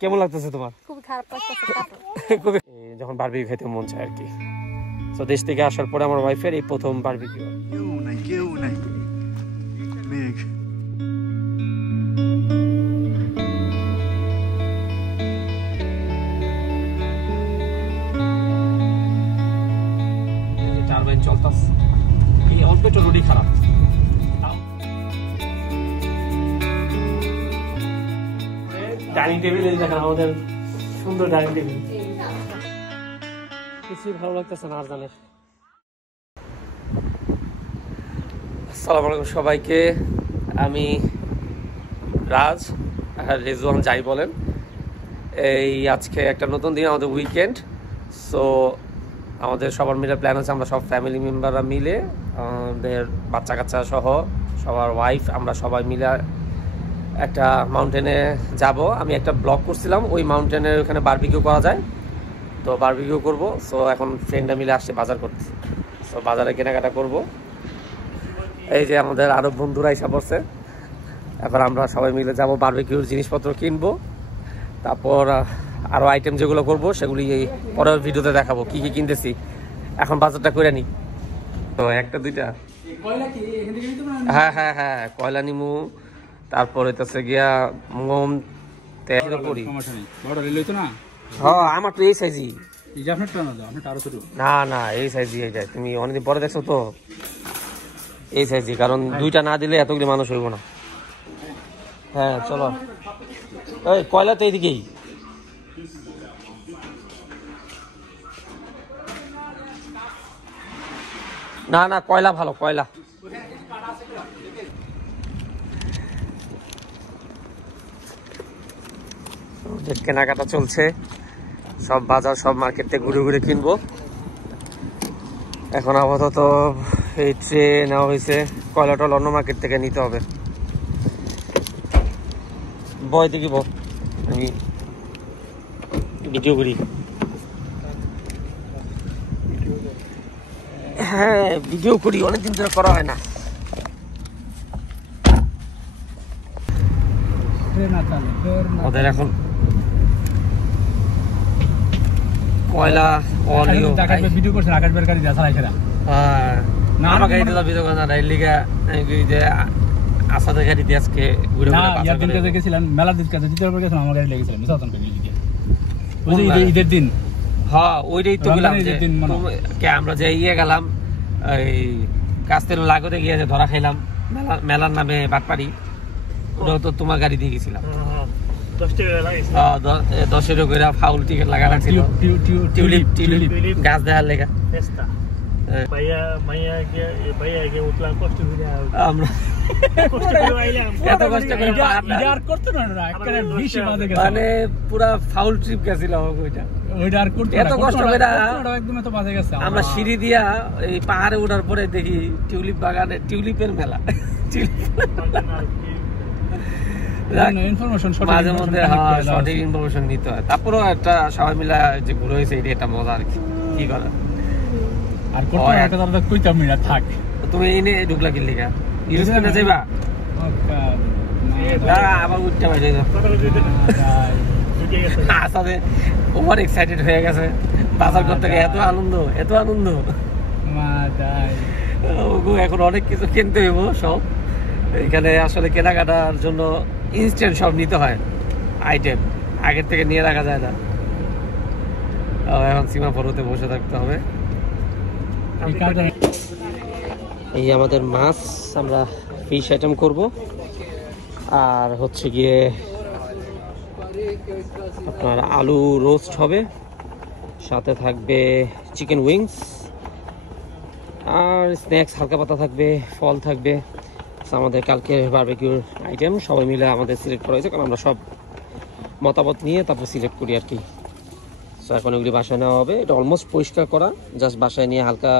কেমন লাগতেছে তোমার? খুব খারাপ লাগতেছে। যখন বারবিকিউ খেতে মন চায় আর কি। তো দেশ থেকে আসার পরে আমার ওয়াইফের এই প্রথম বারবিকিউ। কেউ নাই মেঘ। টারবাইন চলতেছে, এই অল্প একটু রোডই খারাপ। ডাইনিং টেবিল দেখেন, আমাদের সুন্দর ডাইনিং টেবিল। কিছুই ভালো লাগতেছে না আর জানের। আসসালামু আলাইকুম সবাইকে, আমি রাজ আর রেজওয়ান যাই বলেন। এই আজকে একটা নতুন দিন, আমাদের উইকেন্ড। সো আমাদের সবার মিলে প্ল্যান হচ্ছে আমরা সব ফ্যামিলি মেম্বাররা মিলে, আমাদের বাচ্চা কাচ্চা সহ সবার ওয়াইফ, আমরা সবাই মিলে একটা মাউন্টেনে যাব। আমি একটা ব্লগ করছিলাম, ওই মাউন্টেনের ওখানে বারবিকিউ করা যায়, তো বারবিকিউ করব। সো এখন ফ্রেন্ডরা মিলে আসছে বাজার করতে, সো বাজারে কেনাকাটা করব। এই যে আমাদের আরব বন্ধুরা এসে পড়ছে, এখন আমরা সবাই মিলে যাব বারবিকিউর জিনিসপত্র কিনবো, তারপর আরও আইটেম যেগুলো করব সেগুলি এই পরের ভিডিওতে দেখাবো কি কি কিনতেছি। এখন বাজারটা করে নিই। তো একটা দুইটা, হ্যাঁ হ্যাঁ হ্যাঁ, কয়লা নিমু, তারপর হইতেছে গিয়া মোম, তেল করি। হ্যাঁ আমার তো এই সাইজই। না না, এই সাইজই হয়ে যায়। তুমি অনেকদিন পরে দেখছো তো, এই সাইজই, কারণ দুইটা না দিলে এতগুলি মানুষ হইব না। হ্যাঁ চলো, এই কয়লা তো এইদিকেই। না না, কয়লা ভালো, কয়লা। কেনাকাটা চলছে, সব বাজার সব মার্কেটে ঘুরে ঘুরে কিনবো। এখন আপাতত এই ট্রে নেওয়া হয়েছে, কয়লাটা অন্য মার্কেট থেকে নিতে হবে। বয় দেখিব, আমি ভিডিও করি। হ্যাঁ ভিডিও করি, অনেকদিন ধরে করা হয় না। ওদের এখন কয়লা ভিডিও করছেন, আকাশ বের গাড়ি দেখা রাখে না। হ্যাঁ না, আমার গাড়িতে তো ভিডিও করা না, এই লিগা এই যে আসাদের গাড়িতে আজকে ঘুরে ঘুরে বাজার করে গেছিলাম। মেলার দিন কাছে জিতের উপর গেছিলাম, আমার গাড়ি লেগেছিল মিসাতন করে লিগে। ওই যে ঈদের দিন, হ্যাঁ ওইটাই তো গেলাম যে কে আমরা যে ইয়ে গেলাম, এই কাস্তের লাগতে গিয়ে যে ধরা খাইলাম মেলার নামে বাটপাড়ি, ওটাও তো তোমার গাড়ি দিয়ে গেছিলাম। 10 টাকা করে ফাউল টিকিট লাগা রাখছিল, টিউলিপ গাছ দেখার লেগা। মানে পুরা ফাউল ট্রিপ গেছিলাম ওইটা। এত কষ্ট করে আমরা সিঁড়ি দিয়া এই পাহাড়ে ওঠার পরে দেখি টিউলিপ বাগানে টিউলিপের মেলা। মাঝে মধ্যে সঠিক ইনফরমেশন নিতে হয়, তারপরেও একটা সবাই মিলে যে ঘুরে হয়েছে এটা মজা আর কি করা। তুমি এনে ঢুকলা কি লিখা ইউজ করে যাইবা, আবার উঠতে পারে আসলে ওভার এক্সাইটেড হয়ে গেছে বাজার করতে গিয়ে। এত আনন্দ, এত আনন্দ, এখন অনেক কিছু কিনতে হইব সব। এখানে আসলে কেনাকাটার জন্য ইনস্ট্যান্ট সব নিতে হয় আইটেম, আগের থেকে নিয়ে রাখা যায় না। এখন সীমা পর্বতে বসে থাকতে হবে। এই আমাদের মাছ, আমরা ফিশ আইটেম করব, আর হচ্ছে গিয়ে আপনার আলু রোস্ট হবে, সাথে থাকবে চিকেন উইংস, আর স্ন্যাক্স হালকা পাতা থাকবে, ফল থাকবে। আমাদের কালকে বারবিকিউর আইটেম সবাই মিলে আমাদের সিলেক্ট করা হয়েছে, কারণ আমরা সব মতামত নিয়ে তারপর সিলেক্ট করি আর কি। সো এখন ওগুলি বাসায় নেওয়া হবে। এটা অলমোস্ট পরিষ্কার করা, জাস্ট বাসায় নিয়ে হালকা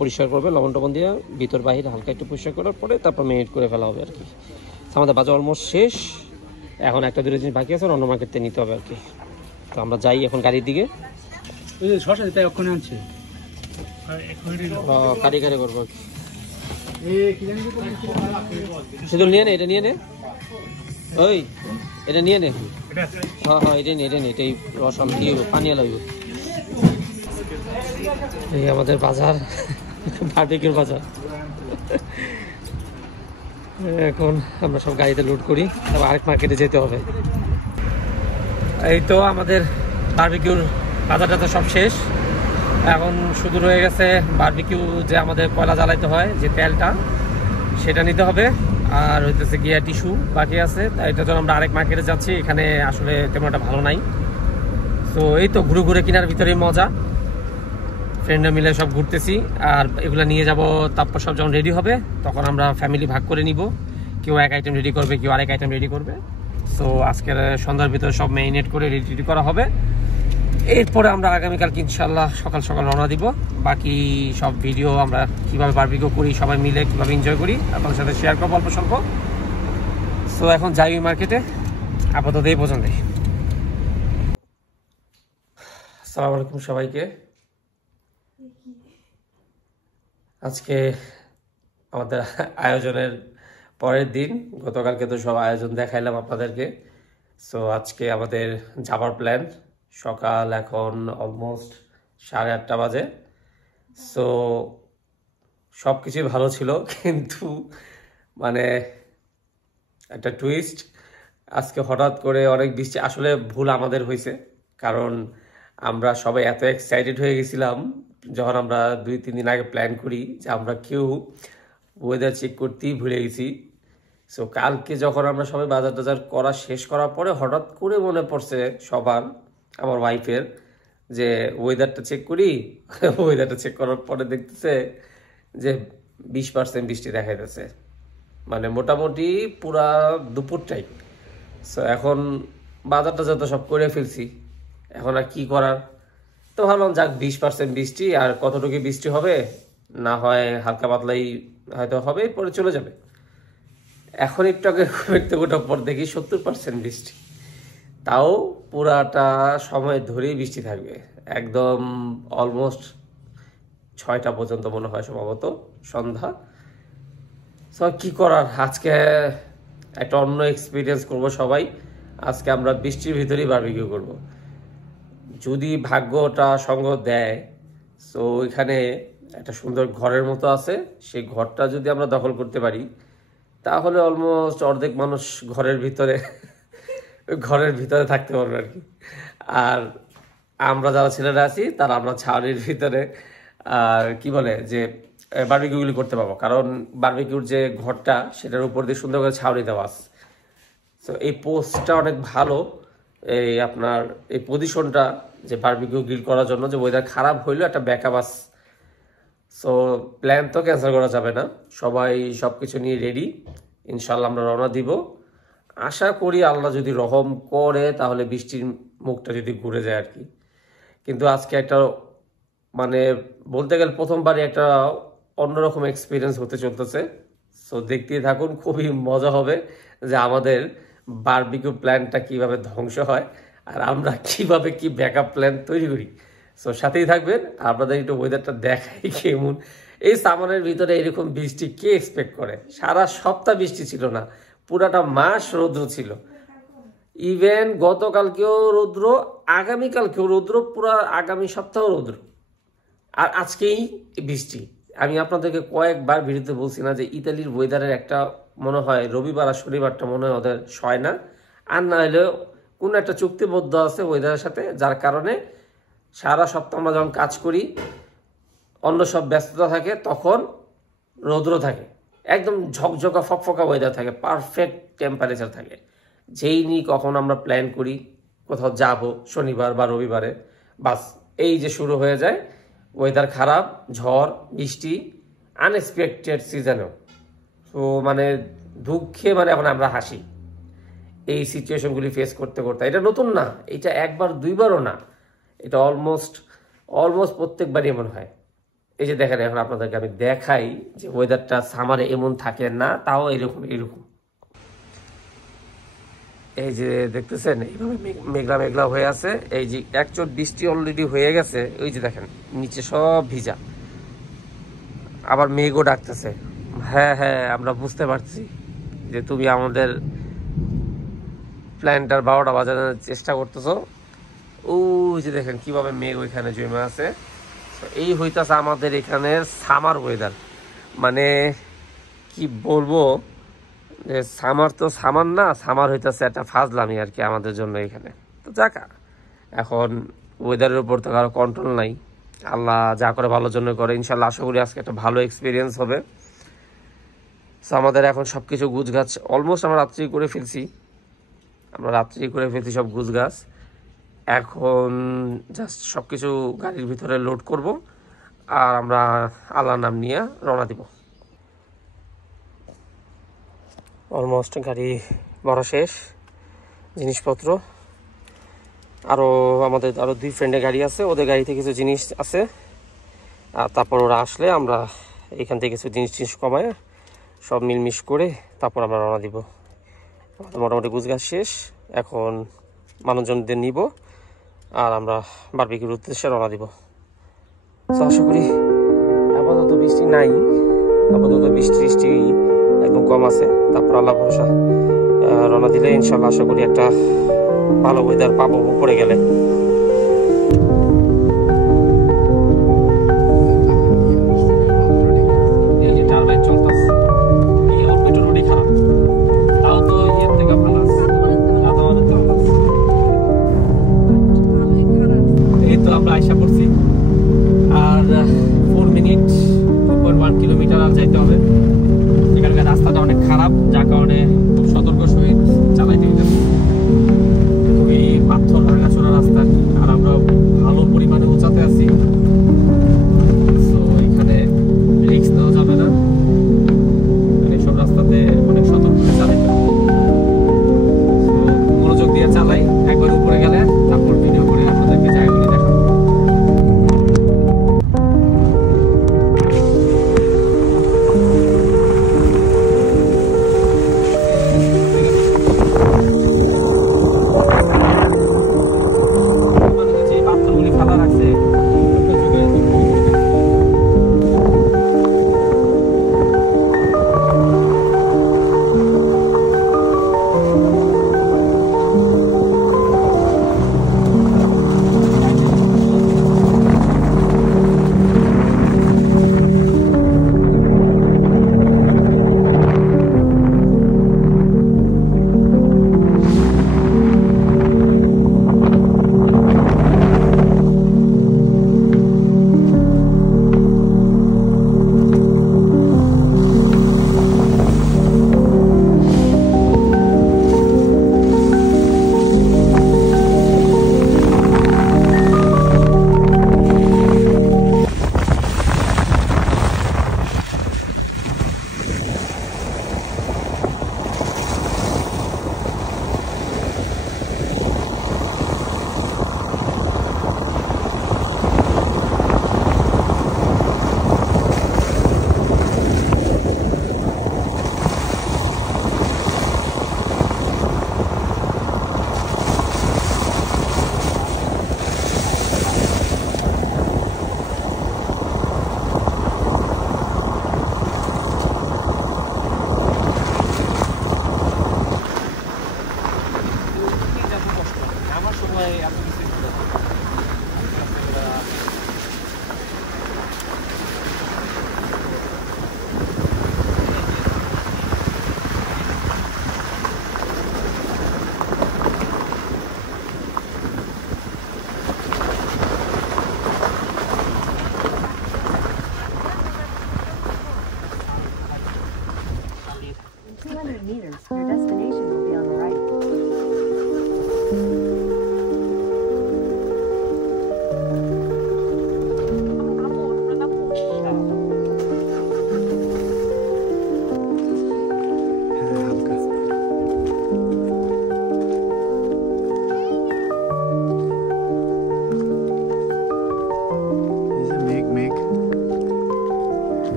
পরিষ্কার করবে লবণ টবণ দিয়ে, ভিতর বাহির হালকা একটু পরিষ্কার করার পরে তারপর মেরিনেট করে ফেলা হবে আর কি। আমাদের বাজার অলমোস্ট শেষ, এখন একটা দুটো জিনিস বাকি আছে, অন্য মার্কেট থেকে নিতে হবে আর কি। তো আমরা যাই এখন গাড়ির দিকে। কারি কারি করবো আর কি। শুধু নিয়ে নে, এটা নিয়ে নে, ওই এটা নিয়ে নে। হ্যাঁ হ্যাঁ, এটা নে, এটা নে, এটাই রসম দিয়ে পানিয়া লাগবে। এই আমাদের বাজার, বারবিকিউর বাজার। এখন আমরা সব গাড়িতে লোড করি, তারপর আরেক মার্কেটে যেতে হবে। এই তো আমাদের বারবিকিউর বাজারটা তো সব শেষ, এখন শুধু রয়ে গেছে বারবিকিউ যে আমাদের কয়লা জ্বালাইতে হয়, যে তেলটা, সেটা নিতে হবে। আর হইতেছে গিয়া টিস্যু বাকি আছে, তাই এটা তো আমরা আরেক মার্কেটে যাচ্ছি, এখানে আসলে তেমন একটা ভালো নাই। তো এই তো ঘুরে ঘুরে কেনার ভিতরেই মজা, ফ্রেন্ডরা মিলে সব ঘুরতেছি। আর এগুলো নিয়ে যাব, তারপর সব যখন রেডি হবে তখন আমরা ফ্যামিলি ভাগ করে নিব, কেউ এক আইটেম রেডি করবে, কেউ আরেক আইটেম রেডি করবে। সো আজকের সন্ধ্যার ভিতরে সব ম্যারিনেট করে রেডি করা হবে। এরপরে আমরা আগামীকাল ইনশাল্লাহ সকাল সকাল রওনা দিব। বাকি সব ভিডিও আমরা কীভাবে বারবিকিউ করি, সবাই মিলে কীভাবে এনজয় করি আপনাদের সাথে শেয়ার করবো অল্প স্বল্প। সো এখন যাই মার্কেটে, আপাতত এই পর্যন্তই। আসসালামু আলাইকুম সবাইকে। আজকে আমাদের আয়োজনের পরের দিন, গতকালকে তো সব আয়োজন দেখাইলাম আপনাদেরকে। সো আজকে আমাদের যাবার প্ল্যান, সকাল এখন অলমোস্ট 8:30 বাজে। সো সব কিছুই ভালো ছিল, কিন্তু মানে একটা টুইস্ট, আজকে হঠাৎ করে অনেক বৃষ্টি। আসলে ভুল আমাদের হয়েছে, কারণ আমরা সবাই এত এক্সাইটেড হয়ে গেছিলাম যখন আমরা 2-3 দিন আগে প্ল্যান করি, যে আমরা কেউ ওয়েদার চেক করতেই ভুলে গেছি। সো কালকে যখন আমরা সবাই বাজার টাজার করা শেষ করার পরে হঠাৎ করে মনে পড়ছে সবার, আমার ওয়াইফের, যে ওয়েদারটা চেক করি। ওয়েদারটা চেক করার পরে দেখতেছে যে 20% বৃষ্টি দেখাইতেছে, মানে মোটামুটি পুরা দুপুরটাই। সো এখন বাজার টাজার তো সব করে ফেলছি, এখন আর কি করার। তো ভাবলাম যাক 20% বৃষ্টি, আর কতটুকু বৃষ্টি হবে, না হয় হালকা পাতলাই হয়তো হবে, পরে চলে যাবে। এখন একটু আগে গোটার পর দেখি 70% বৃষ্টি, তাও পুরাটা সময় ধরেই বৃষ্টি থাকবে, একদম অলমোস্ট 6টা পর্যন্ত মনে হয়, সম্ভবত সন্ধ্যা। সো কি করার, আজকে একটা অন্য এক্সপিরিয়েন্স করব সবাই। আজকে আমরা বৃষ্টির ভিতরেই বারবিকিউ করব, যদি ভাগ্যটা সঙ্গ দেয়। সো ওইখানে একটা সুন্দর ঘরের মতো আছে, সেই ঘরটা যদি আমরা দখল করতে পারি, তাহলে অলমোস্ট অর্ধেক মানুষ ঘরের ভিতরে থাকতে পারবে আর কি। আর আমরা যারা ছেলেরা আছি তারা আমরা ছাউনির ভিতরে আর কি বলে যে বারবিকিউগুলি করতে পারবো, কারণ বারবিকিউর যে ঘরটা সেটার উপর দিয়ে সুন্দর করে ছাউনি দেওয়া আছে। সো এই পোস্টটা অনেক ভালো, এই আপনার এই পজিশনটা, যে বারবিকিউ গ্রিল করার জন্য, যে ওয়েদার খারাপ হইলেও একটা ব্যাকআপ আছে। সো প্ল্যান তো ক্যান্সেল করা যাবে না, সবাই সব কিছু নিয়ে রেডি। ইনশাল্লাহ আমরা রওনা দিব। আশা করি আল্লাহ যদি রহম করে তাহলে বৃষ্টির মুখটা যদি ঘুরে যায় আর কি। কিন্তু আজকে একটা মানে বলতে গেলে প্রথমবারই একটা অন্যরকম এক্সপিরিয়েন্স হতে চলতেছে। সো দেখতেই থাকুন, খুবই মজা হবে যে আমাদের বারবিকিউ প্ল্যানটা কিভাবে ধ্বংস হয়, আর আমরা কিভাবে কি ব্যাকআপ প্ল্যান তৈরি করি। সো সাথেই থাকবেন, আপনাদের একটু ওয়েদারটা দেখাই কেমন। এই সামারের ভিতরে এরকম বৃষ্টি কে এক্সপেক্ট করে? সারা সপ্তাহ বৃষ্টি ছিল না, পুরাটা মাস রৌদ্র ছিল। ইভেন গতকালকেও রৌদ্র, আগামীকালকেও রৌদ্র, পুরো আগামী সপ্তাহ রৌদ্র, আর আজকেই বৃষ্টি। আমি আপনাদেরকে কয়েকবার ভিডিওতে বলছি না যে ইতালির ওয়েদারের একটা মনে হয় রবিবার আর শনিবারটা মনে হয় ওদের সয় না, আর না হলেও কোনো একটা চুক্তিবদ্ধ আছে ওয়েদারের সাথে, যার কারণে সারা সপ্তাহ আমরা যখন কাজ করি, অন্য সব ব্যস্ততা থাকে, তখন রৌদ্র থাকে, একদম ঝকঝকা ফকফকা ওয়েদার থাকে, পারফেক্ট টেম্পারেচার থাকে। যেই নিয়ে কখন আমরা প্ল্যান করি কোথাও যাব শনিবার বা রবিবারে, বাস এই যে শুরু হয়ে যায় ওয়েদার খারাপ, ঝড় বৃষ্টি, আনএক্সপেক্টেড সিজনেও। তো মানে দুঃখে মানে এখন আমরা হাসি এই সিচুয়েশনগুলি ফেস করতে করতে। এটা নতুন না, এটা একবার দুইবারও না, এটা অলমোস্ট প্রত্যেকবারই এমন হয়। এই যে দেখেন, এখন আপনাদেরকে আমি দেখাই যে ওয়েদারটা সামারে এমন থাকে না, তাও এরকম। এই যে দেখতেছেন এইভাবে মেঘলা মেঘলা হয়ে আছে, এই যে এক চোট বৃষ্টি অলরেডি হয়ে গেছে, ওই যে দেখেন নিচে সব ভিজা, আবার মেঘও ডাকতেছে, হ্যাঁ হ্যাঁ, আমরা বুঝতে পারছি যে তুমি আমাদের প্ল্যানটার 12টা বাজানোর চেষ্টা করতেছো। ওই যে দেখেন কিভাবে মেঘ ওইখানে জমে আছে। এই হইতাছে আমাদের এখানে সামার ওয়েদার। মানে কি বলবো, যে সামার তো সামার না, সামার হইতাছে একটা ফাজলামি আর কি আমাদের জন্য এখানে। তো যাক, এখন ওয়েদারের উপর তো কারো কন্ট্রোল নাই, আল্লাহ যা করে ভালোর জন্য করে। ইনশাল্লাহ আশা করি আজকে একটা ভালো এক্সপিরিয়েন্স হবে। সো আমাদের এখন সব কিছু গুছগাছ অলমোস্ট আমরা রাত্রি করে ফেলছি, সব গুছগাছ। এখন জাস্ট সব কিছু গাড়ির ভিতরে লোড করব, আর আমরা আল্লাহর নাম নিয়ে রওনা দিব। অলমোস্ট গাড়ি ভরা শেষ, জিনিসপত্র আমাদের আরও 2 ফ্রেন্ডের গাড়ি আছে, ওদের গাড়িতে কিছু জিনিস আছে। আর তারপর ওরা আসলে আমরা এখান থেকে কিছু জিনিস কমায় সব মিলমিশ করে তারপর আমরা রওনা দিব। আমাদের মোটামুটি গুছগাছ শেষ, এখন মানুষজনদের নিব আর আমরা বারবিকিউর উদ্দেশ্যে রওনা দিব। তো আশা করি আপাতত বৃষ্টি নাই, বৃষ্টি একদম কম আছে। তারপর আল্লাহ ভরসা রওনা দিলে ইনশাল্লাহ আশা করি একটা ভালো ওয়েদার পাবো উপরে গেলে। আমরা আশা করছি আর 4 মিনিট 2.1 কিলোমিটার আর যাইতে হবে। এখানকার রাস্তাটা অনেক খারাপ, যার কারণে খুব সতর্ক সহিত চালাইতে হবে। খুবই পাথর ভাঙাচোরা রাস্তা, আর আমরা ভালো পরিমাণে উঁচাতে আছি। তো এখানে রিস্ক নেওয়া যাবে না, এইসব রাস্তাতে অনেক সতর্ক চালাইতে হবে। মনোযোগ দিয়ে চালাই, একবার উপরে গেলে তারপর ভিডিও করে আপনাদেরকে জায়গাগুলি দেখাবো। meters. Your destination will be on the right.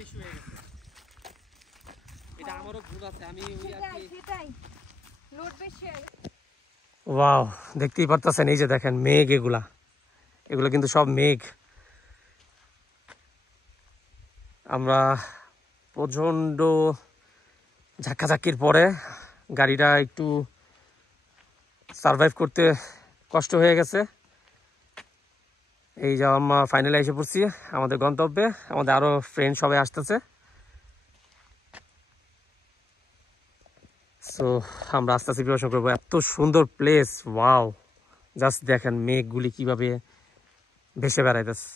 বেশি হয়ে গেছে। এটা আমারও ভুল আছে, আমি ওই আর কি সেটাই লোড বেশি হয়ে গেছে। ওয়াও, দেখতেই পারতেছেন এই যে দেখেন মেঘ, এগুলা কিন্তু সব মেঘ। আমরা প্রচণ্ড ঝাক্কাঝাক্কির পরে গাড়িটা একটু সারভাইভ করতে কষ্ট হয়ে গেছে। এই যে আমরা ফাইনালে এসে পড়ছি আমাদের গন্তব্যে, আমাদের আরো ফ্রেন্ড সবাই আসতেছে। সো আমরা আস্তে আস্তে পরিবেশন করবো। এত সুন্দর প্লেস, ওয়াও, জাস্ট দেখেন মেঘগুলি কিভাবে ভেসে বেড়াইতেছে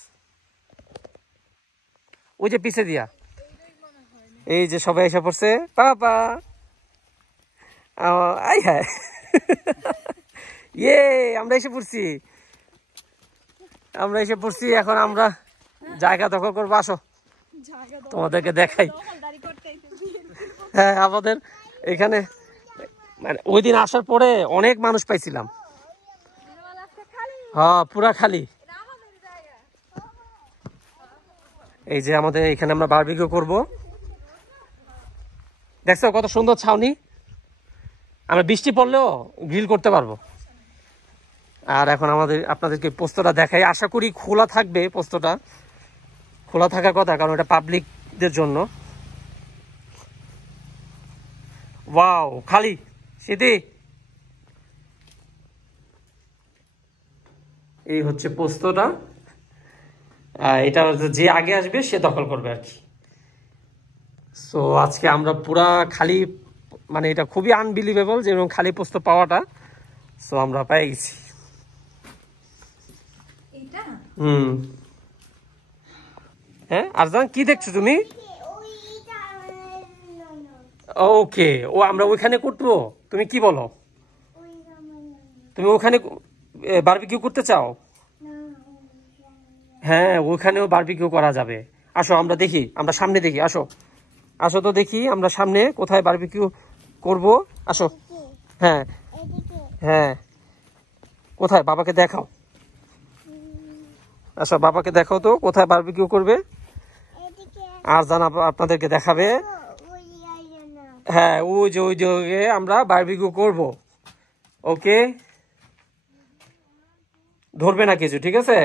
ওই যে পিছে দিয়া। এই যে সবাই এসে পড়ছে, পাপা আই হ্যাঁ ইয়ে আমরা এসে পড়ছি, এখন আমরা জায়গা দখল করবো। আসো তোমাদেরকে দেখাই। হ্যাঁ, আমাদের এখানে মানে ওই দিন আসার পরে অনেক মানুষ পাইছিলাম। হ্যাঁ, পুরা খালি। এই যে আমাদের এখানে আমরা বারবিকিউ করব। দেখছো কত সুন্দর ছাউনি, আমরা বৃষ্টি পড়লেও গ্রিল করতে পারবো। আর এখন আপনাদেরকে পোস্তটা দেখাই। আশা করি খোলা থাকবে, পোস্তটা খোলা থাকার কথা, কারণ এটা পাবলিকদের জন্য। ওয়াও, খালি সিদ্ধি। এই হচ্ছে পোস্তটা, এটা যে আগে আসবে সে দখল করবে আর কি। সো আজকে আমরা পুরা খালি, মানে এটা খুবই আনবিলিভেবল যে এরকম খালি পোস্ত পাওয়াটা। সো আমরা পেয়ে গেছি। হ্যাঁ, আরজান কি দেখছো তুমি? ওকে, ও আমরা ওইখানে করবো, তুমি কি বলো? তুমি ওখানে বারবিকিউ করতে চাও? হ্যাঁ, ওইখানেও বারবিকিউ করা যাবে। আসো আমরা দেখি, আমরা সামনে দেখি। আসো তো দেখি আমরা সামনে কোথায় বারবিকিউ করব। আসো। হ্যাঁ হ্যাঁ, কোথায় বাবাকে দেখাও। আসো, বাবাকে দেখাও তো কোথায় বারবিকিউ করবে। আর জান আপনাদেরকে দেখাবে। হ্যাঁ, ওই যে আমরা বারবিকিউ করব। ওকে, ধরবে না কিছু, ঠিক আছে?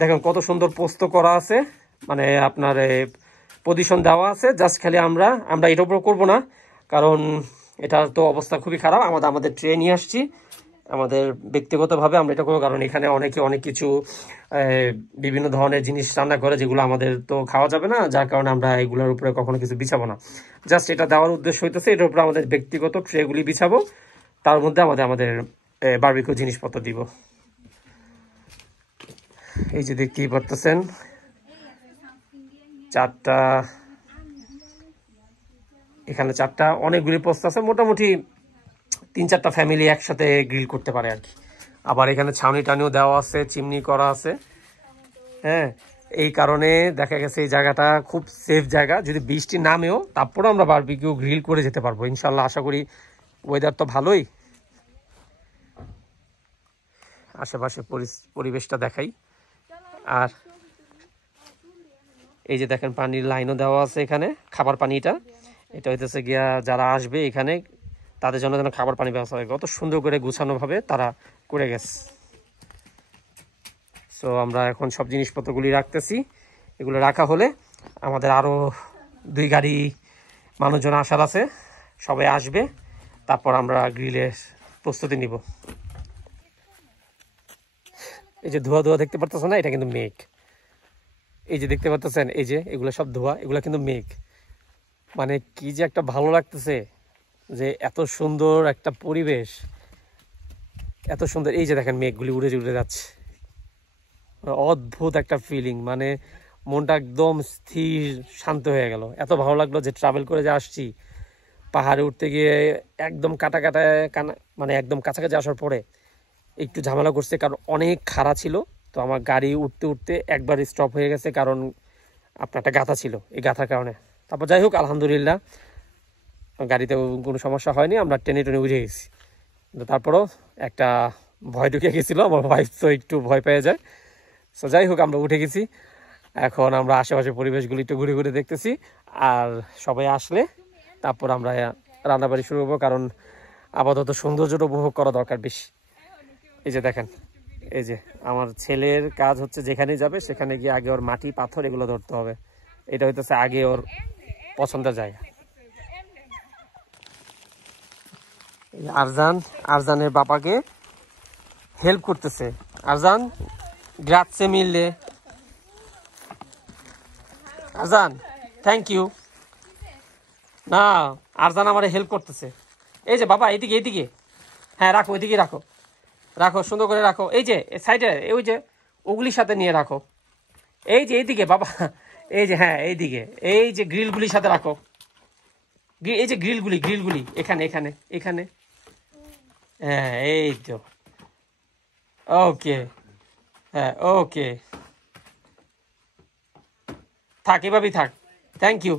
দেখেন কত সুন্দর পোস্ত করা আছে, মানে আপনার পজিশন দেওয়া আছে। জাস্ট খালি আমরা এটার উপর করবো না, কারণ এটার তো অবস্থা খুবই খারাপ। আমাদের ট্রে নিয়ে আসছি, আমাদের ব্যক্তিগতভাবে আমরা এটা করবো, কারণ এখানে অনেকে অনেক কিছু বিভিন্ন ধরনের জিনিস রান্না করে, যেগুলো আমাদের তো খাওয়া যাবে না, যার কারণে আমরা এগুলোর উপরে কখনো কিছু বিছাবো না। জাস্ট এটা দেওয়ার উদ্দেশ্য হইতেছে এটার উপরে আমাদের ব্যক্তিগত ট্রেগুলি বিছাবো, তার মধ্যে আমাদের বারবিকিউ জিনিসপত্র দিব। এই যে দেখতেই পারতেছেন এখানে চারটা অনেকগুলি পোস্ত আছে, মোটামুটি 3-4টা ফ্যামিলি একসাথে গ্রিল করতে পারে আর কি। আবার এখানে ছাউনি টানিও দেওয়া আছে, চিমনি করা আছে। হ্যাঁ, এই কারণে দেখা গেছে এই জায়গাটা খুব সেফ জায়গা। যদি বৃষ্টি নামেও তারপরে আমরা বারবিকিউ গ্রিল করে যেতে পারবো ইনশাল্লাহ। আশা করি ওয়েদার তো ভালোই। আশেপাশে পরিবেশটা দেখাই। আর এই যে দেখেন পানির লাইনও দেওয়া আছে এখানে, খাবার পানিটা। এটা হইতেছে গিয়া যারা আসবে এখানে তাদের জন্য যেন খাবার পানি ব্যবস্থা হয়, কত সুন্দর করে গুছানো ভাবে তারা করে গেছে। সো আমরা এখন সব জিনিসপত্রগুলি রাখতেছি। এগুলো রাখা হলে আমাদের আরো 2 গাড়ি মানুষজন আসার আছে, সবাই আসবে, তারপর আমরা গ্রিলের প্রস্তুতি নিব। এই যে ধোয়া দেখতে পারতেছেন না, এটা কিন্তু মেঘ। এই যে দেখতে পারতেছেন, এই যে এগুলো সব ধোয়া, এগুলো কিন্তু মেঘ। মানে কি যে একটা ভালো লাগতেছে যে এত সুন্দর একটা পরিবেশ, এত সুন্দর। এই যে দেখেন মেঘগুলি উড়ে যাচ্ছে, অদ্ভুত একটা ফিলিং, মানে মনটা একদম স্থির শান্ত হয়ে গেল। এত ভালো লাগলো যে ট্রাভেল করে যে আসছি, পাহাড়ে উঠতে গিয়ে একদম মানে একদম কাছাকাছি আসার পরে একটু ঝামেলা করছে, কারণ অনেক খাড়া ছিল। তো আমার গাড়ি উঠতে একবার স্টপ হয়ে গেছে, কারণ আপনার একটা গাথা ছিল, এই গাথার কারণে। তারপর যাই হোক, আলহামদুলিল্লাহ গাড়িতে কোনো সমস্যা হয়নি, আমরা টেনে উঠে গেছি। কিন্তু তারপরও একটা ভয় ঢুকে গেছিলো, আমার ওয়াইফ তো একটু ভয় পেয়ে যায়। সো যাই হোক, আমরা উঠে গেছি। এখন আমরা আশেপাশে পরিবেশগুলি একটু ঘুরে ঘুরে দেখতেছি, আর সবাই আসলে তারপর আমরা রান্নাবাড়ি শুরু করবো, কারণ আপাতত সৌন্দর্যটা উপভোগ করা দরকার বেশি। এই যে দেখেন, এই যে আমার ছেলের কাজ হচ্ছে যেখানে যাবে সেখানে গিয়ে আগে ওর মাটি পাথর এগুলো ধরতে হবে, এটা হইতেছে আগে ওর পছন্দের জায়গা। আরজানের বাবাকে হেল্প করতেছে। আরজান, গ্রাৎসে মিললে। Arjan, thank you. না, আরজান আমার হেল্প করতেছে। এই যে বাবা, এইদিকে এইদিকে, হ্যাঁ রাখো, ওইদিকে রাখো, রাখো সুন্দর করে রাখো। এই যে সাইডে ওই যে ওগুলির সাথে নিয়ে রাখো। এই যে এইদিকে বাবা, এই যে হ্যাঁ এইদিকে, এই যে গ্রিলগুলির সাথে রাখো। এই যে গ্রিলগুলি এখানে এখানে এখানে, হ্যাঁ এই তো, ওকে, হ্যাঁ ওকে, থাক এভাবেই থাক। থ্যাংক ইউ,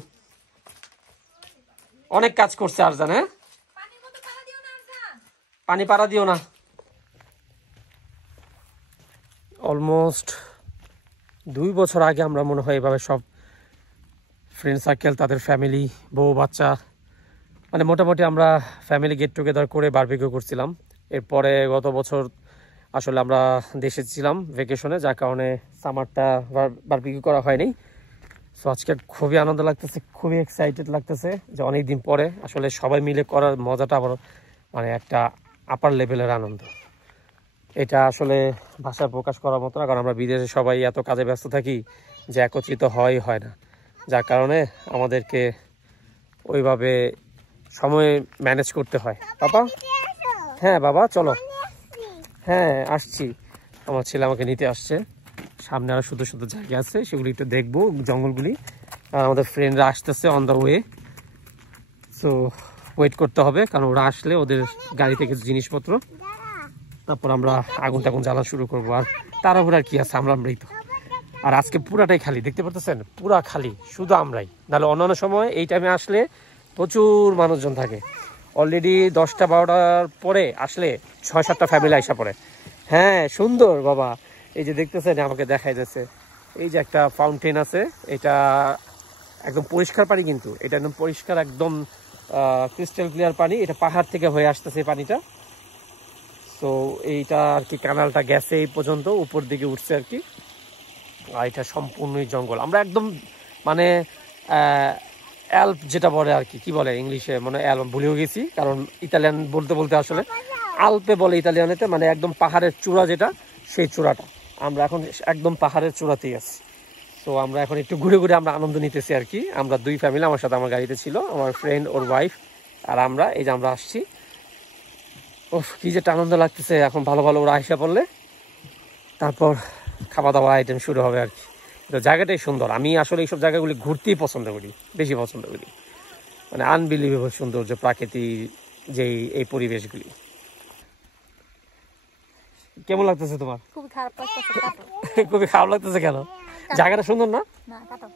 অনেক কাজ করছে আরজান। হ্যাঁ, পানি পাড়া দিও না। অলমোস্ট 2 বছর আগে আমরা মনে হয় এভাবে সব ফ্রেন্ড সার্কেল, তাদের ফ্যামিলি, বউ বাচ্চা, মানে মোটামুটি আমরা ফ্যামিলি গেট টুগেদার করে বারবিকিউ করছিলাম। এরপরে গত বছর আসলে আমরা দেশে ছিলাম ভ্যাকেশনে, যার কারণে সামারটা বারবিকিউ করা হয়নি। সো আজকে খুবই আনন্দ লাগতেছে, খুবই এক্সাইটেড লাগতেছে যে অনেক দিন পরে আসলে সবাই মিলে করার মজাটা আবার মানে একটা আপার লেভেলের আনন্দ। এটা আসলে ভাষায় প্রকাশ করার মতো না, কারণ আমরা বিদেশে সবাই এত কাজে ব্যস্ত থাকি যে একত্রিত হয় না, যার কারণে আমাদেরকে ওইভাবে সময় ম্যানেজ করতে হয়। বাবা, হ্যাঁ বাবা চলো, হ্যাঁ আসছি, আমার ছেলে আমাকে নিতে আসছে। সামনে আরো শুধু শুধু জায়গা আছে, সেগুলি একটু দেখবো, জঙ্গলগুলি। আর আমাদের ফ্রেন্ডরা আসতেছে on the way, so wait করতে হবে, কারণ ওরা আসলে ওদের গাড়ি থেকে জিনিসপত্র, তারপর আমরা আগুন টাগুন জ্বালা শুরু করবো। আর তাড়াহুড়া আর কি আছে, আমরাই তো। আর আজকে পুরাটাই খালি, দেখতে পারতেছেন, পুরা খালি, শুধু আমরাই। নাহলে অন্যান্য সময় এই টাইমে আসলে প্রচুর মানুষজন থাকে। অলরেডি 10টা-12টার পরে আসলে 6-7টা ফ্যামিলি আইসা পড়ে। হ্যাঁ সুন্দর বাবা, এই যে দেখতেছেন আমাকে দেখাই যাচ্ছে, এই যে একটা ফাউন্টেন আছে, এটা একদম পরিষ্কার পানি, কিন্তু এটা একদম পরিষ্কার, একদম ক্রিস্টাল ক্লিয়ার পানি। এটা পাহাড় থেকে হয়ে আসতেছে এই পানিটা। তো এইটা আর কি, ক্যানালটা গেছে এই পর্যন্ত, উপর দিকে উঠছে আর কি। আর এটা সম্পূর্ণই জঙ্গল। আমরা একদম মানে অ্যালপ যেটা বলে আর কি, কি বলে ইংলিশে, মানে অ্যালপ ভুলেও গেছি, কারণ ইতালিয়ান বলতে বলতে আসলে আলপে বলে ইতালিয়ানেতে, মানে একদম পাহাড়ের চূড়া যেটা, সেই চূড়াটা। আমরা এখন একদম পাহাড়ের চূড়াতেই আছি। তো আমরা এখন একটু ঘুরে ঘুরে আমরা আনন্দ নিতেছি আর কি। আমরা 2 ফ্যামিলি, আমার সাথে আমার গাড়িতে ছিল আমার ফ্রেন্ড, ওর ওয়াইফ, আর আমরা। এই যে আমরা আসছি, ও কি যেটা আনন্দ লাগতেছে। এখন ভালো ভালো ওরা আইসা পড়লে তারপর খাওয়া দাওয়া আইটেম শুরু হবে আর কি। তো জায়গাটাই সুন্দর। আমি আসলে এইসব জায়গাগুলি ঘুরতেই পছন্দ করি, বেশি পছন্দ করি, মানে আনবিলিভেবল সৌন্দর্য, প্রাকৃতিক যে এই পরিবেশগুলি। কেমন লাগতেছে তোমার? খুব খারাপ লাগতেছে, কাটো। খুবই খারাপ লাগতেছে কেন? জায়গাটা সুন্দর না? না কাটো।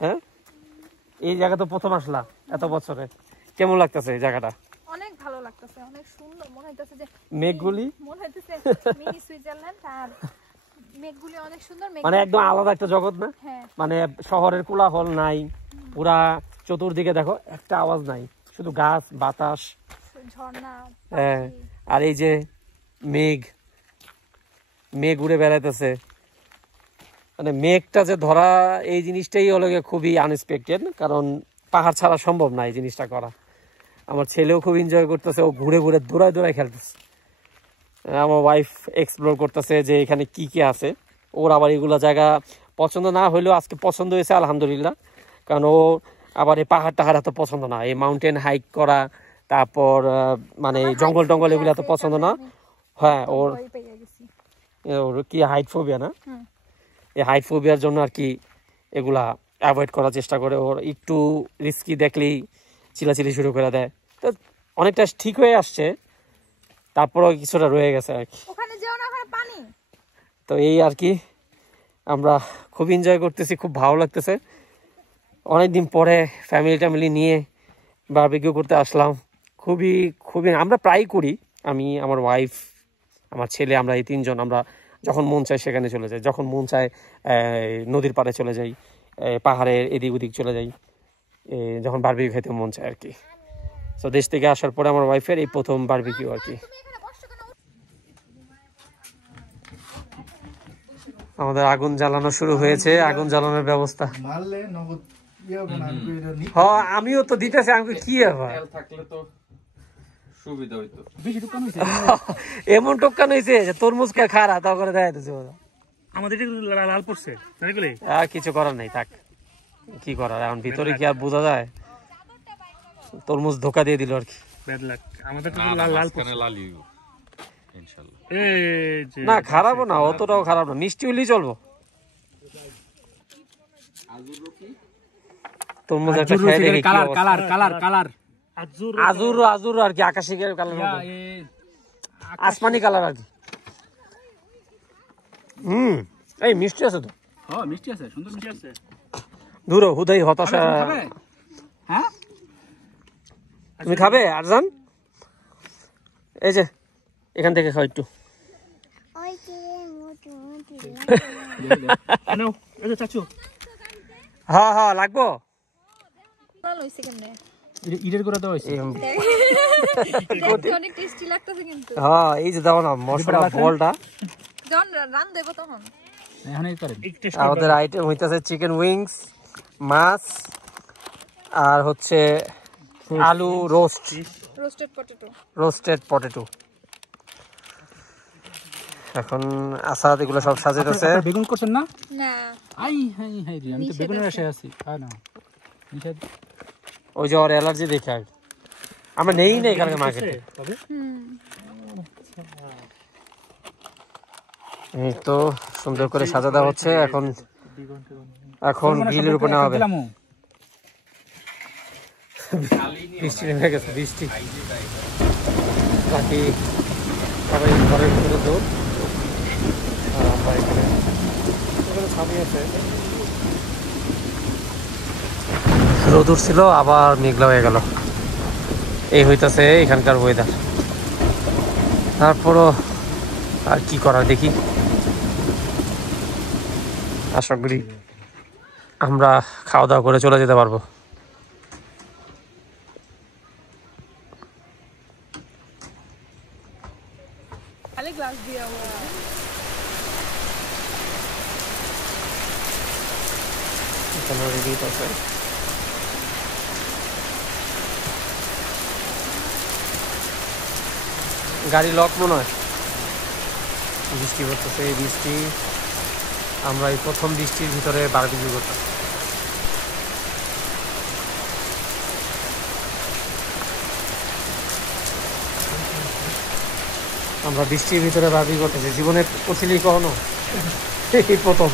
হ্যাঁ, এই জায়গা তো প্রথম আসলা এত বছরে, কেমন লাগতেছে এই জায়গাটা? অনেক ভালো লাগতেছে, অনেক সুন্দর মনে হইতেছে যে মেঘগুলি, মনে হইতেছে মিনি সুইজারল্যান্ড। আর মেঘগুলি অনেক সুন্দর, মানে একদম আলাদা একটা জগৎ না? হ্যাঁ, মানে শহরের কোলাহল নাই, পুরা চতুর্দিকে দেখো একটা আওয়াজ নাই, শুধু গাছ, বাতাস, ঝর্ণা, হ্যাঁ। আর এই যে মেঘ উড়ে বেড়াইতেছে, মানে মেঘটা যে ধরা, এই জিনিসটাই হলো খুবই আনএক্সপেক্টেড, কারণ পাহাড় ছাড়া সম্ভব না এই জিনিসটা করা। আমার ছেলেও খুব এনজয় করতেছে, ও ঘুরে ঘুরে দৌড়ায় খেলতেছে। আমার ওয়াইফ এক্সপ্লোর করতেছে যে এখানে কি কি আছে। ওর আবার এগুলো জায়গা পছন্দ না হইলেও আজকে পছন্দ হয়েছে আলহামদুলিল্লাহ, কারণ ও আবার এই পাহাড় টাহাড় এত পছন্দ না, এই মাউন্টেন হাইক করা, তারপর মানে জঙ্গল টঙ্গল এগুলো এত পছন্দ না। হ্যাঁ, ওর কি হাইট ফোবিয়া না, এই হাইট ফোবিয়ার জন্য আর কি এগুলা অ্যাভয়েড করার চেষ্টা করে। ওর একটু রিস্কি দেখলেই চিলাচিলি শুরু করে দেয়। তো অনেকটা ঠিক হয়ে আসছে, তারপরেও কিছুটা রয়ে গেছে আর কি। তো এই আর কি, আমরা খুব এনজয় করতেছি, খুব ভালো লাগতেছে। অনেকদিন পরে ফ্যামিলি নিয়ে বারবিকিউ করতে আসলাম। খুবই আমরা প্রায় করি, আমি, আমার ওয়াইফ, আমার ছেলে, আমরা এই 3 জন আমরা যখন মন চায় সেখানে চলে যাই, যখন মন চায় নদীর পাড়ে চলে যাই, পাহাড়ের এদিক ওদিক চলে যাই, যখন বারবিকিউ খেতে মন চায় আর কি। তো দেশ থেকে আসার পরে আমার ওয়াইফের এই প্রথম বারবিকিউ আর কি। আমাদের আগুন জ্বালানো শুরু হয়েছে, আগুন জ্বালানোর ব্যবস্থা। হ্যাঁ আমিও তো দিতেছি, আমি কি থাকলে তো সুবিধা হইতো। এমন টোকান হয়েছে যে তরমুজ খারা তা করে দেয় আমাদের লাল পড়ছে, আর কিছু করার নাই, থাক কি করার, এখন ভিতরে কি আর বোঝা যায়। তরমুজ ধোকা দিয়ে দিল আর কি। না খারাপও না, অতটাও খারাপ না, মিষ্টি হলেই চলবো। তরমুজ একটা খেয়ে দেখি আজুর আজুর আর কি, আকাশি কালার, আসমানি কালার আর কি। এই মিষ্টি আছে তো, মিষ্টি আছে, সুন্দর মিষ্টি আছে। দূর হুদাই হতাশা। হ্যাঁ তুমি খাবে আরজান? এই যে এখান থেকে খাও একটু। হ্যাঁ হ্যাঁ লাগবো। ইটের করে দেওয়া হয়েছে। অনেক টেস্টি লাগতেছে কিন্তু। হ্যাঁ এই যে দাও না মশলা বলটা। যখন রান দেব তখন এখনই করেন। আমাদের আইটেম হইতাছে চিকেন উইংস, মাছ, আর হচ্ছে আলু রোস্টেড পটেটো। এখন আসাদ এগুলো সব সাজাইতেছে। বেগুন করছেন না? না আই হাই হাই রে, আমি তো বেগুনের আশায় আছি। আর না নিষেধ, ওই যে ওর অ্যালার্জি দেখে আর আমরা নেই না এখানে মার্কেটে। এই তো সুন্দর করে সাজা দেওয়া হচ্ছে। এখন গ্রিলের উপর নেওয়া হবে। বৃষ্টি নেমে গেছে, বৃষ্টি। বাকি সবাই ঘরের ভিতরে দৌড়, আর আমরা এখানে ছাবি আছে। রোদ উঠছিল, আবার মেঘলা হয়ে গেল। এই হইতাছে এখানকার ওয়েদার। তারপরও আর কি করার, দেখি। আশা করি আমরা খাওয়া দাওয়া করে চলে যেতে পারবো। গাড়ি লক মনে হয়, বৃষ্টি পড়তেছে। এই বৃষ্টি, আমরা এই প্রথম বৃষ্টির ভিতরে বারবিকিউ করতাম। আমরা বৃষ্টির ভিতরে বারবিকিউ করতেছি, জীবনে করছিলি কখনো? এই প্রথম।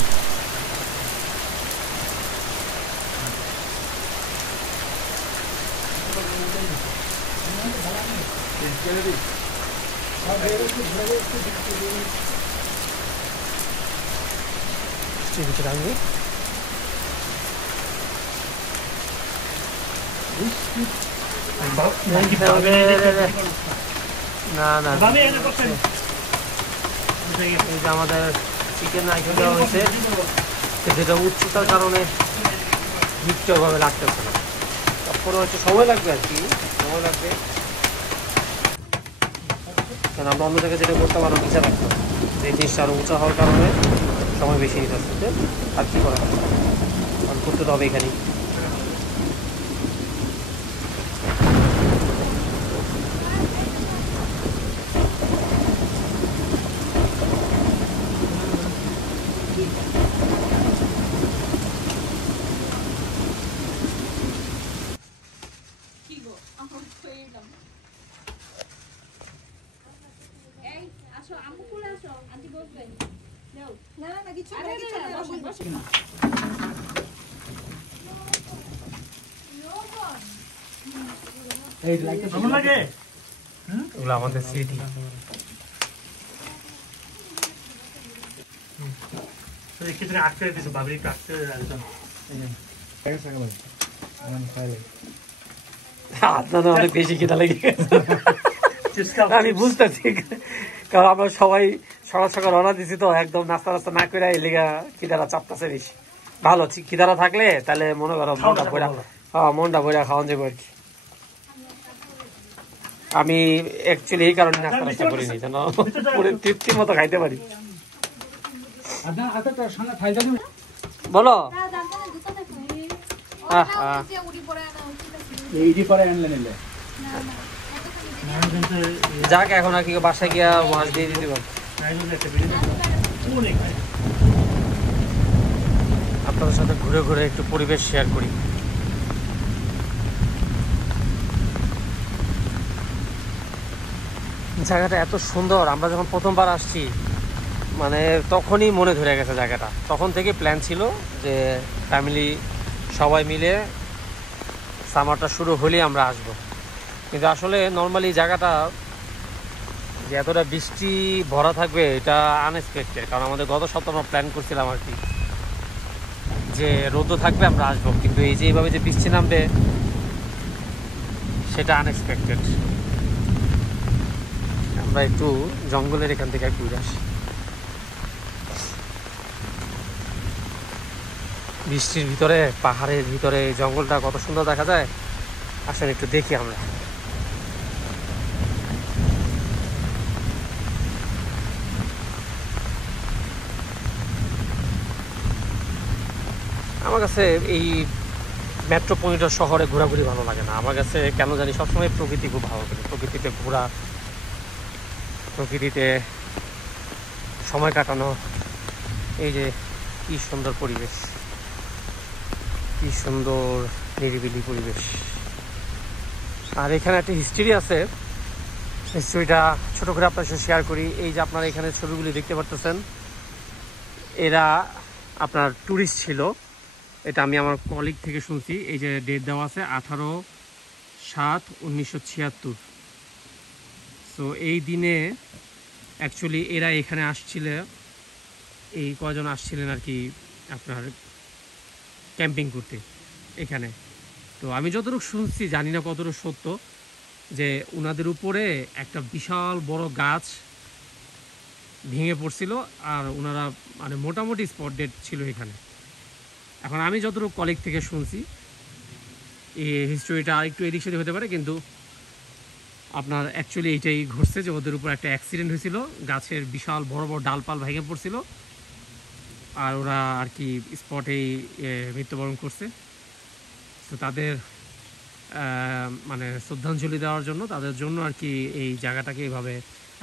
ভিতরে আনবি না না, আমাদের চিকেন রাইখে দেওয়া হয়েছে, যেটা উচ্চতার কারণে মিক্সচারভাবে লাগতেছে না। তারপরে হচ্ছে সময় লাগবে আর কি, সময় লাগবে, কারণ আমরা অন্য জায়গায় যেটা করতে পারবো নিচে রাখতাম, এই জিনিসটা আরো উঁচা হওয়ার কারণে সময় বেশি নিতে আসছে। আর কি করা হবে, করতে তো হবে এখানেই। আমাদের স্মৃতি। আপনাদের অনেক বেশি খিদা লেগে গেছে, আমি বুঝতেছি, কারণ আমরা সকাল সকাল রওনা দিছি তো একদম নাস্তা নাস্তা না করে এলিগা খিদারা চাপতাছে বেশি। ভালো খিদারা থাকলে তাহলে মনে করো মনটা ভরা, হ্যাঁ মনটা ভরা খাওয়ান যাবে আর কি। আমি অ্যাকচুয়ালি এই কারণে নাস্তা নাস্তা করিনি যেন পুরো তৃপ্তির মতো খাইতে পারি। বলো যাক এখন আর কি বাসায় গিয়া মাছ দিয়ে দিতে পারবো। আপনাদের সাথে ঘুরে ঘুরে একটু পরিবেশ শেয়ার করি। জায়গাটা এত সুন্দর, আমরা যখন প্রথমবার আসছি মানে তখনই মনে ধরে গেছে জায়গাটা। তখন থেকে প্ল্যান ছিল যে ফ্যামিলি সবাই মিলে সামারটা শুরু হলেই আমরা আসব। কিন্তু আসলে নর্মালি জায়গাটা যে এতটা বৃষ্টি ভরা থাকবে এটা আনএক্সপেক্টেড, কারণ আমাদের গত সপ্তাহে আমরা প্ল্যান করছিলাম আর কি যে রোদও থাকবে আমরা আসবো, কিন্তু এই যে এইভাবে যে বৃষ্টি নামবে সেটা আনএক্সপেক্টেড। আমরা একটু জঙ্গলের এখান থেকে ঘুরে আসি। বৃষ্টির ভিতরে পাহাড়ের ভিতরে জঙ্গলটা কত সুন্দর দেখা যায়, আসলে একটু দেখি আমরা। আমার কাছে এই মেট্রোপলিটন শহরে ঘোরাঘুরি ভালো লাগে না। আমার কাছে কেন জানি সবসময় প্রকৃতি খুব ভালো লাগে, প্রকৃতিতে ঘোরা, প্রকৃতিতে সময় কাটানো। এই যে কি সুন্দর পরিবেশ, কি সুন্দর নিরিবিলি পরিবেশ। আর এখানে একটা হিস্ট্রি আছে, হিস্ট্রিটা ছোট করে আপনার সাথে শেয়ার করি। এই যে আপনারা এখানে ছবিগুলি দেখতে পারতেছেন, এরা আপনার ট্যুরিস্ট ছিল। এটা আমি আমার কলিগ থেকে শুনছি। এই যে ডেট দেওয়া আছে 18/7/1976। সো এই দিনে অ্যাকচুয়ালি এরা এখানে আসছিল, এই কয়জন আসছিলেন আর কি আপনার ক্যাম্পিং করতে এখানে। তো আমি যতটুকু শুনছি, জানি না কতটুকু সত্য, যে ওনাদের উপরে একটা বিশাল বড় গাছ ভেঙে পড়ছিল আর ওনারা মানে মোটামুটি স্পট ডেড ছিল এখানে। এখন আমি যতটুকু কলিগ থেকে শুনছি, এই হিস্টোরিটা আরেকটু এদিক সেদিক হতে পারে, কিন্তু আপনার অ্যাকচুয়ালি এইটাই ঘটছে যে ওদের উপর একটা অ্যাক্সিডেন্ট হয়েছিল, গাছের বিশাল বড় বড় ডালপাল ভেঙে পড়ছিল আর ওরা আর কি স্পটেই মৃত্যুবরণ করছে। তো তাদের মানে শ্রদ্ধাঞ্জলি দেওয়ার জন্য, তাদের জন্য আর কি এই জায়গাটাকে এইভাবে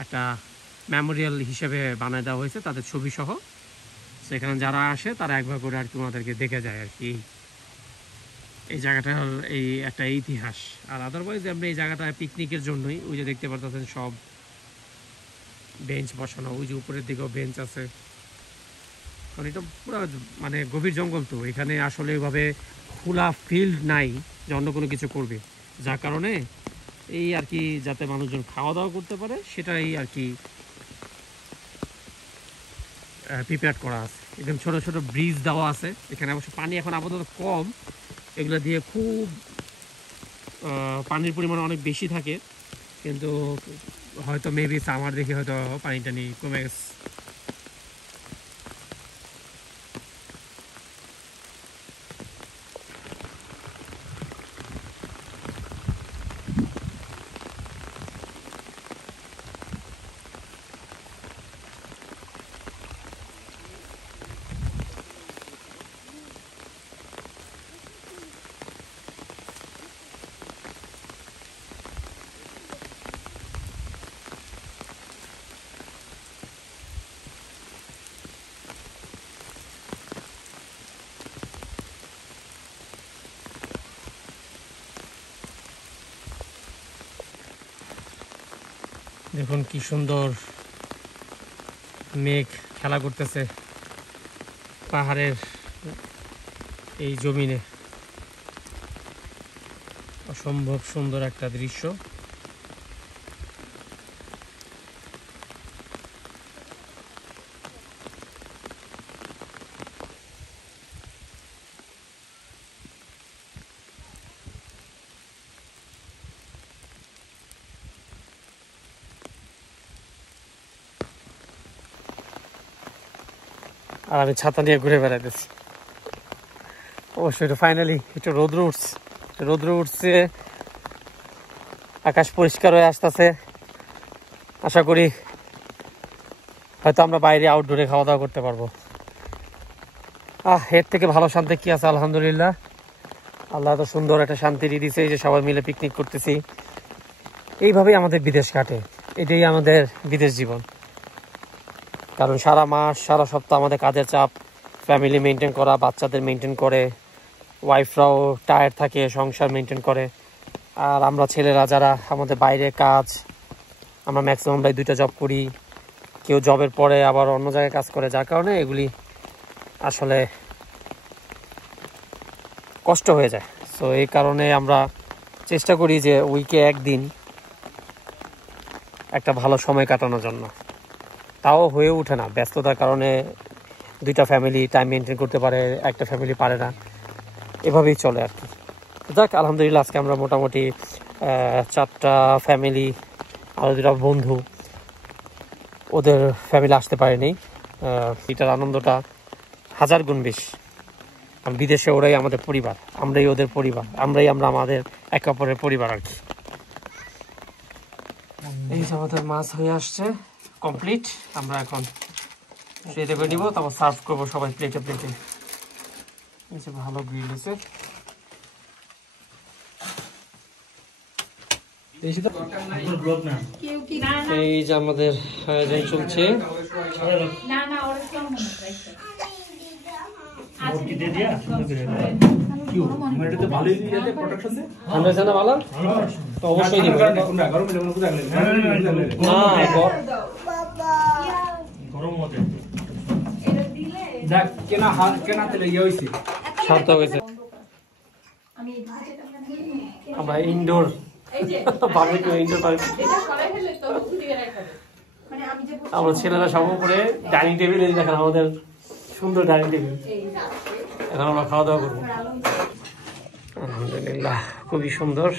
একটা মেমোরিয়াল হিসেবে বানিয়ে দেওয়া হয়েছে, তাদের ছবি সহ। সেখানে যারা আসে তারা একবার করে আর কি ওনাদেরকে দেখে যায় আর কি। এই জায়গাটা এই একটা ইতিহাস। আর আদারওয়াইজ আপনি এই জায়গাটা পিকনিকের জন্যই, ওই যে দেখতে পাচ্ছেন সব বেঞ্চ বসানো, ওই যে উপরের দিকেও বেঞ্চ আছে। কারণ এটা পুরো মানে গভীর জঙ্গল, তো এখানে আসলে ওইভাবে খোলা ফিল্ড নাই যে অন্য কোনো কিছু করবে, যার কারণে এই আর কি যাতে মানুষজন খাওয়া দাওয়া করতে পারে সেটাই আর কি প্রিপেয়ার করা আছে। এখানে ছোটো ছোটো ব্রিজ দেওয়া আছে। এখানে অবশ্য পানি এখন আপাতত কম, এগুলো দিয়ে খুব পানির পরিমাণ অনেক বেশি থাকে, কিন্তু হয়তো মেবি সামার দেখে হয়তো পানি টানি কমে গেছে। দেখুন কি সুন্দর মেঘ খেলা করতেছে পাহাড়ের এই জমিনে, অসম্ভব সুন্দর একটা দৃশ্য। আর আমি ছাতা নিয়ে ঘুরে বেড়াইতেছি। অবশ্যই এটা ফাইনালি একটু রৌদ্র উঠছে, আকাশ পরিষ্কার হয়ে আসতেছে। আশা করি হয়তো আমরা বাইরে আউটডোরে খাওয়া দাওয়া করতে পারবো। এর থেকে ভালো শান্তি কি আছে? আলহামদুলিল্লাহ, আল্লাহ তো সুন্দর একটা শান্তি দিয়ে দিছে যে সবাই মিলে পিকনিক করতেছি। এইভাবেই আমাদের বিদেশ কাটে, এটাই আমাদের বিদেশ জীবন। কারণ সারা মাস সারা সপ্তাহ আমাদের কাজের চাপ, ফ্যামিলি মেনটেন করা, বাচ্চাদের মেনটেন করে, ওয়াইফরাও টায়ার্ড থাকে, সংসার মেনটেন করে। আর আমরা ছেলেরা যারা আমাদের বাইরে কাজ, আমরা ম্যাক্সিমাম 2টা জব করি, কেউ জবের পরে আবার অন্য জায়গায় কাজ করে, যার কারণে এগুলি আসলে কষ্ট হয়ে যায়। সো এই কারণে আমরা চেষ্টা করি যে উইকে একদিন একটা ভালো সময় কাটানোর জন্য। তাও হয়ে ওঠে না, ব্যস্ততার কারণে 2টা ফ্যামিলি টাইম মেনটেন করতে পারে, একটা ফ্যামিলি পারে না, এভাবেই চলে আর কি। যাক, আলহামদুলিল্লাহ আজকে আমরা মোটামুটি 4টা ফ্যামিলি, আরও 2টা বন্ধু, ওদের ফ্যামিলি আসতে পারেনি। এটার আনন্দটা 1000 গুণ বেশি। বিদেশে ওরাই আমাদের পরিবার, আমরাই ওদের পরিবার, আমরা আমাদের একে অপরের পরিবার আর কি। এই যে আমাদের মাছ হয়ে আসছে কমপ্লিট। আমরা এখন রেডি করে নিব, তারপর সার্ভ করবো সবাই প্লেটে। এই যে ভালো গ্রিল হয়েছে। এই যে আমাদের আয়োজন চলছে। অবশ্যই শান্ত হয়েছে। আমরা ইনডোর আমরা ছেলেরা সব উপরে ডাইনিং টেবিল, দেখেন আমাদের সুন্দর ডাইনিং টেবিল, এখন আমরা খাওয়া দাওয়া করবো। আলহামদুলিল্লাহ খুবই সুন্দর।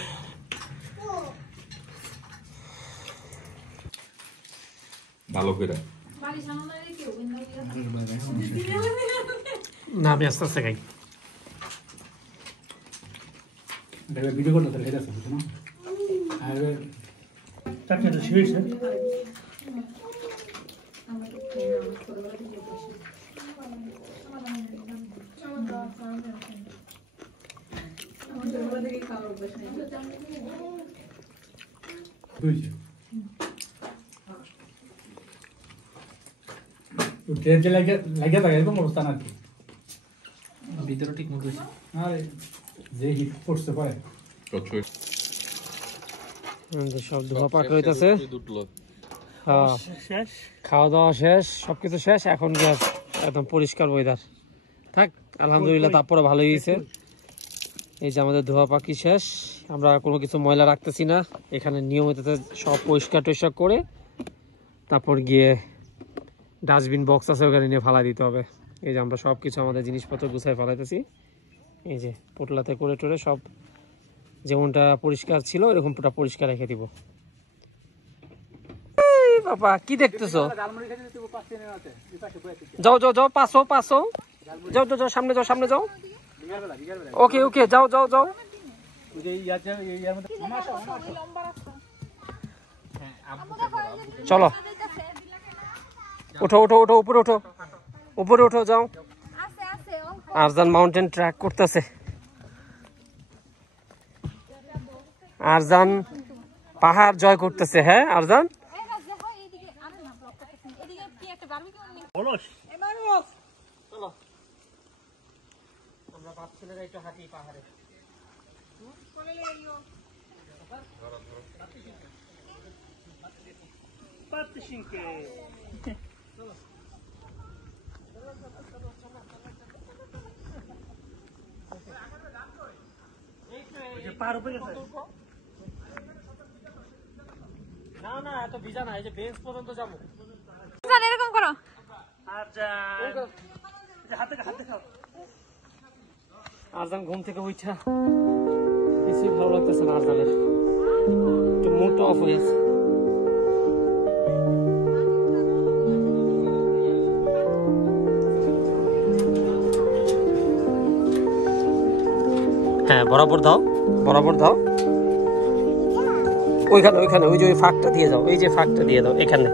ভালো করে না, আমি আস্তে আস্তে খাই। ভিডিও করতে তাহলে এটা আছে না আর চাটনি তো সুইট স্যার বুঝছি উঠে যে লাগে থাকে এরকম অবস্থা না কি ভিতরে ঠিক মতো আরে যে হিট পড়ছে পায় সব ধোয়া পাক হইতেছে, খাওয়া দাওয়া শেষ, সবকিছু শেষ। এখন গ্যাস একদম পরিষ্কার ওয়েদার থাক, আলহামদুলিল্লাহ। তারপরে ভালোই হয়েছে। এই যে আমাদের ধোয়া পাকি শেষ, আমরা কোনো কিছু ময়লা রাখতেছি না এখানে। নিয়মিত সব পরিষ্কার টরিষ্কার করে তারপর গিয়ে ডাস্টবিন বক্স আছে ওখানে নিয়ে ফালা দিতে হবে। এই যে আমরা সব কিছু আমাদের জিনিসপত্র গুছাই ফেলাইতেছি। এই যে পোটলাতে করে টোরে সব যেমনটা পরিষ্কার ছিল এরকমটা পরিষ্কার রেখে দিব। বাবা কি দেখতেছো? যাও যাও যাও, পাসো পাসো, যাও যাও যাও, সামনে যাও সামনে যাও। ওকে ওকে, যাও যাও যাও। চলো ওঠো ওঠো ওঠো, উপরে ওঠো, উপরে ওঠো, যাও। আরজান মাউন্টেন ট্র্যাক করতেছে। আরজান পাহাড় জয় করতেছে। হ্যাঁ আরজান, আমরা বাপ ছেলেরা একটু হাঁটি পাহাড়ে। না না, এত ভিজা না, এই যে বেঞ্চ পর্যন্ত যাবো। এরকম করো। আরজান ঘুম থেকে উঠা কিছুই ভালো লাগতেছে না। আরজানের একটু মুডটা অফ হয়ে গেছে। হ্যাঁ বরাবর দাও, বরাবর দাও। ওইখানে ওইখানে ওই যে ওই ফাঁকটা দিয়ে দাও, এই যে ফাঁকটা দিয়ে দাও এখানে।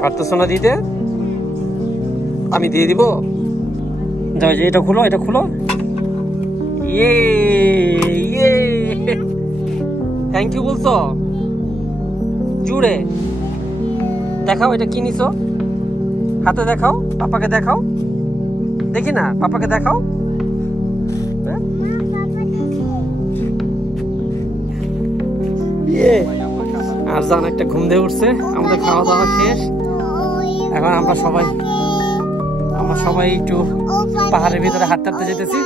পারতেছো না দিতে? আমি দিয়ে দিব। যাও, যে এটা খুলো, এটা খুলো। ইয়ে ইয়ে, থ্যাংক ইউ বলছো জুড়ে। দেখাও এটা কি নিছো, হাতে দেখাও, পাপাকে দেখাও। দেখি না, পাপাকে দেখাও। আর জান একটা ঘুম দিয়ে উঠছে, আমাদের খাওয়া দাওয়া শেষ। এখন আমরা সবাই একটু পাহাড়ের ভিতরে হাঁটতে হাঁটতে যেতেছি।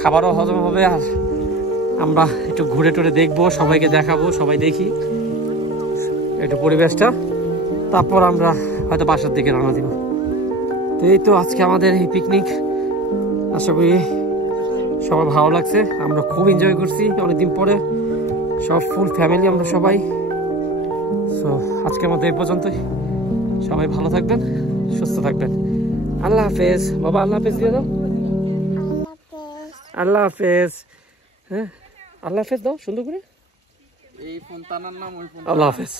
খাবারও হজম হবে, আর আমরা একটু ঘুরে টুরে দেখবো, সবাইকে দেখাবো, সবাই দেখি একটু পরিবেশটা। তারপর আমরা হয়তো বাসার দিকে রওনা দিব। তো এই তো আজকে আমাদের এই পিকনিক। আশা করি সবার ভালো লাগছে, আমরা খুব এনজয় করছি অনেকদিন পরে, সব ফুল ফ্যামিলি আমরা সবাই। সো আজকের মতো এই পর্যন্তই। সবাই ভালো থাকবেন, সুস্থ থাকবেন। আল্লাহ হাফেজ বাবা, আল্লাহ হাফেজ দিয়ে দাও। আল্লাহ হাফেজ। হ্যাঁ, আল্লাহ হাফেজ দাও সুন্দর করে। এই ফোন টানার নাম ওই ফোন। আল্লাহ হাফেজ।